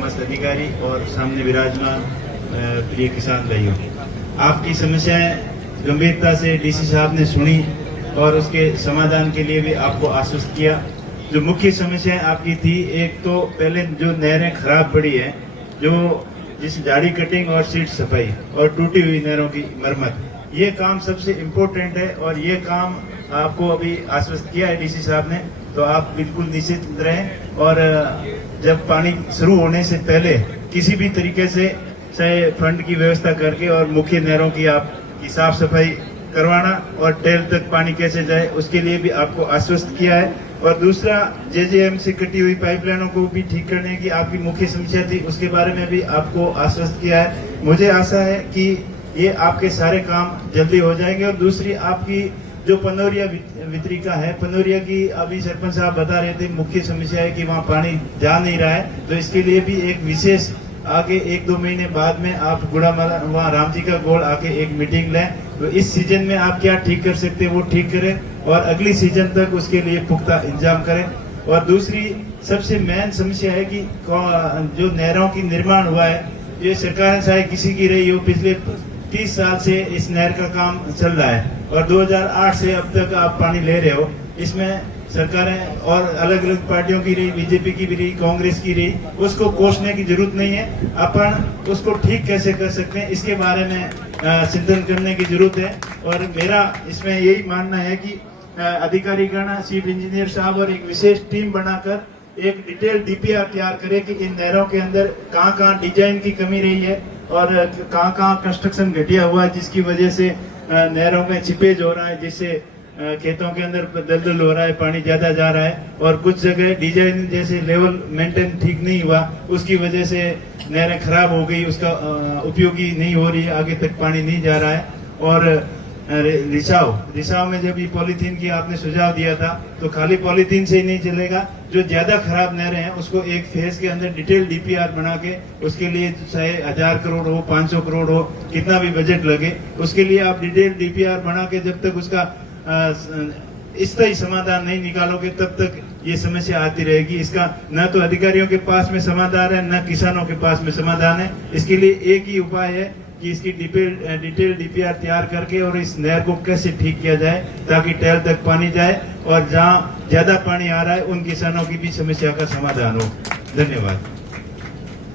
समस्त अधिकारी और सामने विराजमान प्रिय किसान भाइयों, आपकी समस्याएं गंभीरता से डीसी साहब ने सुनी और उसके समाधान के लिए भी आपको आश्वस्त किया। जो मुख्य समस्याएं आपकी थी, एक तो पहले जो नहरें खराब पड़ी है, जो जिस झाड़ी कटिंग और सीट सफाई और टूटी हुई नहरों की मरम्मत, ये काम सबसे इम्पोर्टेंट है और ये काम आपको अभी आश्वस्त किया है डीसी साहब ने, तो आप बिल्कुल निश्चित रहें। और जब पानी शुरू होने से पहले किसी भी तरीके से चाहे फंड की व्यवस्था करके और मुख्य नहरों की आपकी साफ सफाई करवाना और टेल तक पानी कैसे जाए, उसके लिए भी आपको आश्वस्त किया है। और दूसरा, जेजेएम से कटी हुई पाइपलाइनों को भी ठीक करने की आपकी मुख्य समस्या थी, उसके बारे में भी आपको आश्वस्त किया है। मुझे आशा है कि ये आपके सारे काम जल्दी हो जाएंगे। और दूसरी, आपकी जो पनोरिया वितरिका है, पनोरिया की अभी सरपंच साहब बता रहे थे मुख्य समस्या है कि वहाँ पानी जा नहीं रहा है, तो इसके लिए भी एक विशेष आगे 1-2 महीने बाद में आप गुड़ामाला वहाँ राम जी का गोड़ आके एक मीटिंग लें, तो इस सीजन में आप क्या ठीक कर सकते हैं वो ठीक करें और अगली सीजन तक उसके लिए पुख्ता इंतजाम करें। और दूसरी सबसे मेन समस्या है कि जो नहरों की निर्माण हुआ है, ये सरकार चाहे किसी की रही हो, पिछले 30 साल से इस नहर का काम चल रहा है और 2008 से अब तक आप पानी ले रहे हो। इसमें सरकारें और अलग अलग पार्टियों की रही, बीजेपी की भी रही, कांग्रेस की रही, उसको कोसने की जरूरत नहीं है। अपन उसको ठीक कैसे कर सकते हैं, इसके बारे में चिंतन करने की जरूरत है। और मेरा इसमें यही मानना है कि अधिकारीगण, चीफ इंजीनियर साहब और एक विशेष टीम बनाकर एक डिटेल डीपीआर तैयार करे कि इन नहरों के अंदर कहाँ कहाँ डिजाइन की कमी रही है और कहाँ कहाँ कंस्ट्रक्शन घटिया हुआ है, जिसकी वजह से नहरों में चिपेज हो रहा है, जिससे खेतों के अंदर दलदल हो रहा है, पानी ज्यादा जा रहा है। और कुछ जगह डिजाइन जैसे लेवल मेंटेन ठीक नहीं हुआ, उसकी वजह से नहरें खराब हो गई, उसका उपयोगी नहीं हो रही है, आगे तक पानी नहीं जा रहा है। और रिसाव में जब ये पॉलीथीन की आपने सुझाव दिया था, तो खाली पॉलीथीन से ही नहीं चलेगा, जो ज्यादा खराब नहरें हैं उसको एक फेज के अंदर डिटेल डीपीआर बना के, उसके लिए चाहे 1000 करोड़ हो, 500 करोड़ हो, कितना भी बजट लगे, उसके लिए आप डिटेल डीपीआर बना के जब तक उसका स्थायी समाधान नहीं निकालोगे तब तक ये समस्या आती रहेगी। इसका न तो अधिकारियों के पास में समाधान है, न किसानों के पास में समाधान है। इसके लिए एक ही उपाय है कि इसकी डिटेल डीपीआर तैयार करके और इस नहर को कैसे ठीक किया जाए ताकि टेल तक पानी जाए और जहाँ ज्यादा पानी आ रहा है उन किसानों की भी समस्या का समाधान हो। धन्यवाद।